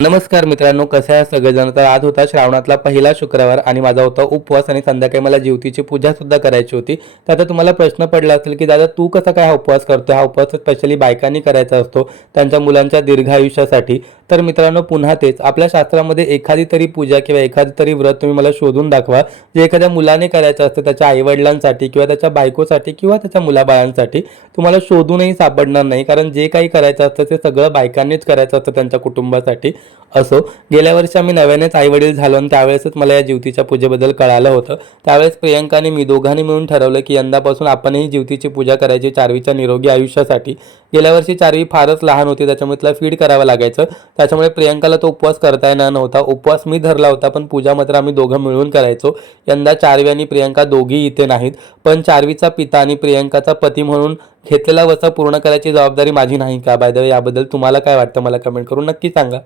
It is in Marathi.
नमस्कार मित्रांनो, कसे आहे सगळेजण? तर आज होता श्रावणातला पहिला शुक्रवार आणि माझा होता उपवास आणि संध्याकाळी मला ज्योतीची पूजा सुद्धा करायची होती. तर आता तुम्हाला प्रश्न पडला असेल की दादा तू कसा काय हा उपवास करतो? हा उपवास स्पेशली बायकांनी करायचा असतो त्यांच्या मुलांच्या दीर्घ आयुष्यासाठी. तर मित्रांनो, पुन्हा तेच आपल्या शास्त्रामध्ये एखादी तरी पूजा किंवा एखादी तरी व्रत तुम्ही मला शोधून दाखवा जे एखाद्या मुलाने करायचं असतं त्याच्या आईवडिलांसाठी किंवा त्याच्या बायकोसाठी किंवा त्याच्या मुलाबाळांसाठी. तुम्हाला शोधूनही सापडणार नाही, कारण जे काही करायचं असतं ते सगळं बायकांनीच करायचं असतं त्यांच्या कुटुंबासाठी. असो, गेल्या वर्षी आम्ही नव्यानेच आईवडील झालो आणि त्यावेळेसच मला या ज्योतीच्या पूजेबद्दल कळालं होतं. त्यावेळेस प्रियंका आणि मी दोघांनी मिळून ठरवलं की यंदापासून आपणही ज्योतीची पूजा करायची चार्वीच्या निरोगी आयुष्यासाठी. गेल्या वर्षी चार्वी फारच लहान होती, त्याच्यामुळे तिला फीड करावं लागायचं. त्याच्यामुळे प्रियंकाला तो उपवास करता येणार नव्हता. उपवास मी धरला होता, पण पूजा मात्र आम्ही दोघं मिळून करायचो. यंदा चार्वी आणि प्रियंका दोघी इथे नाहीत, पण चार्वीचा पिता आणि प्रियंकाचा पती म्हणून घेतलेला वचन पूर्ण करायची जबाबदारी माझी नाही का? बाय द वे, याबद्दल तुम्हाला काय वाटतं मला कमेंट करून नक्की सांगा.